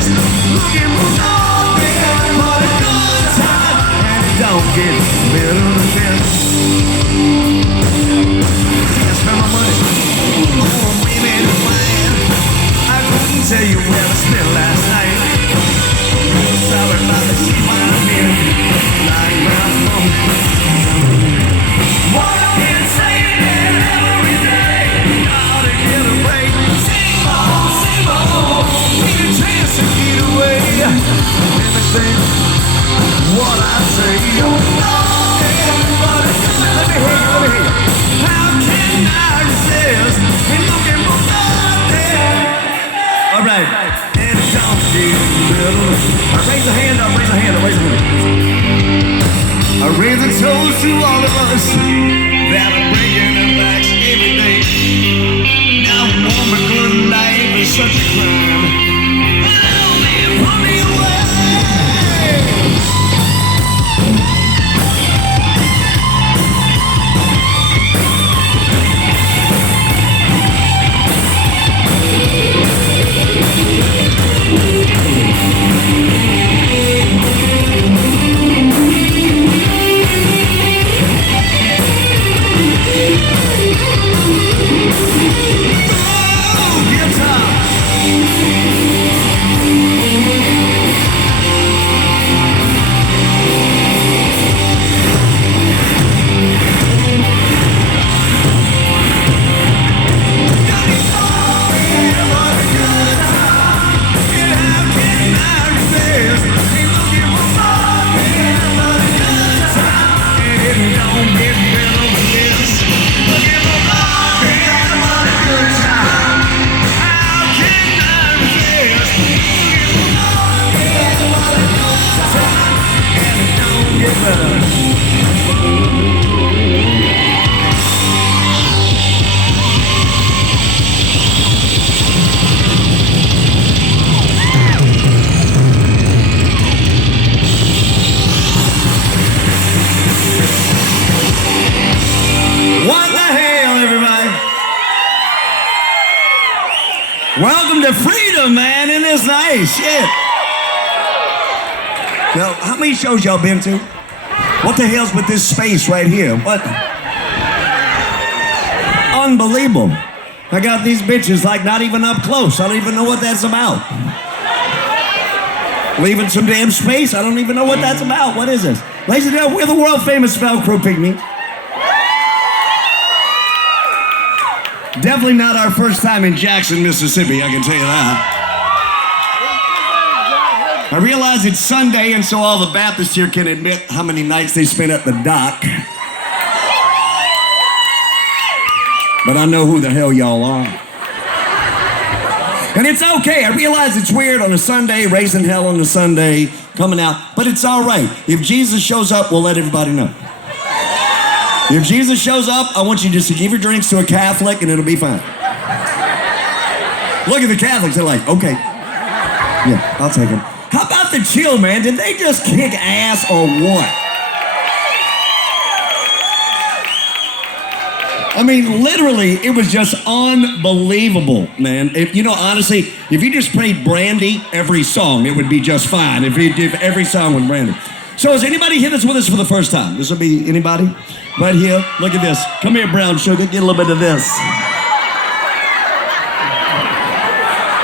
races, looking for nothing but a good time, and it don't get better than this. I spend my money on women and wine. I couldn't tell you where I spent last night. Sorry about the shit I'm in, like my phone. Walking, saying every day, gotta get a break. Sing on, need a chance to get away. Everything, what I say, but it's good. Let me hear you. How can I resist? And looking for nothing. All right, and it don't get better. Raise a hand up, raise a hand up, raise a hand. I raise a toast to all of us that are bringing our backs every day. Now one more good life is such a crime. Oh man, put me away. Welcome to freedom, man. Isn't this nice? Shit. Now, how many shows y'all been to? What the hell's with this space right here? What? Unbelievable. I got these bitches like not even up close. I don't even know what that's about. Leaving some damn space. I don't even know what that's about. What is this? Ladies and gentlemen, we're the world famous Velcro Pygmies. Definitely not our first time in Jackson, Mississippi, I can tell you that. I realize it's Sunday, and so all the Baptists here can admit how many nights they spent at the dock. But I know who the hell y'all are. And it's okay. I realize it's weird on a Sunday, raising hell on a Sunday, coming out, but it's all right. If Jesus shows up, we'll let everybody know. If Jesus shows up, I want you just to give your drinks to a Catholic and it'll be fine. Look at the Catholics, they're like, okay. Yeah, I'll take them. How about the chill, man? Did they just kick ass or what? I mean, literally, it was just unbelievable, man. If, you know, honestly, if you just played Brandy every song, it would be just fine. If every song was Brandy. So is anybody here that's with us for the first time? This will be anybody? Right here. Look at this. Come here, brown sugar. Get a little bit of this.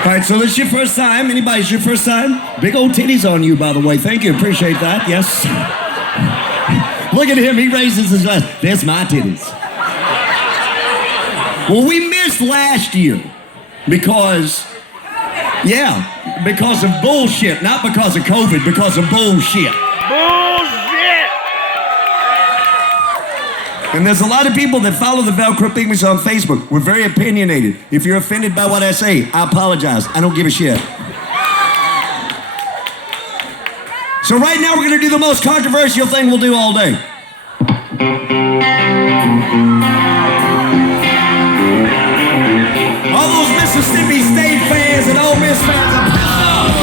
All right, so this is your first time. Anybody's your first time? Big old titties on you, by the way. Thank you. Appreciate that. Yes. Look at him. He raises his glass. That's my titties. Well, we missed last year because of bullshit. Not because of COVID, because of bullshit. Bullshit! And there's a lot of people that follow the Velcro Pygmies on Facebook. We're very opinionated. If you're offended by what I say, I apologize. I don't give a shit. So right now we're going to do the most controversial thing we'll do all day. All those Mississippi State fans and Ole Miss fans are pissed off.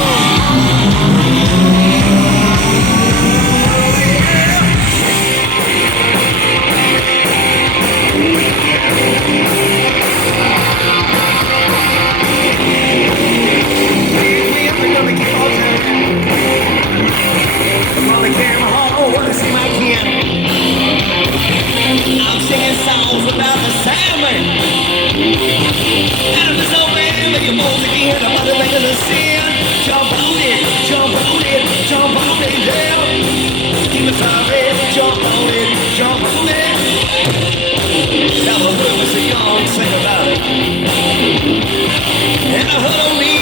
We have to go again. right. And if it's over, then you both again. The mother makers a sin. Jump on it, jump on it, jump on it, yeah. Keep it sorry, jump on it, jump on it. Now the world is a young, sing about it. And I heard a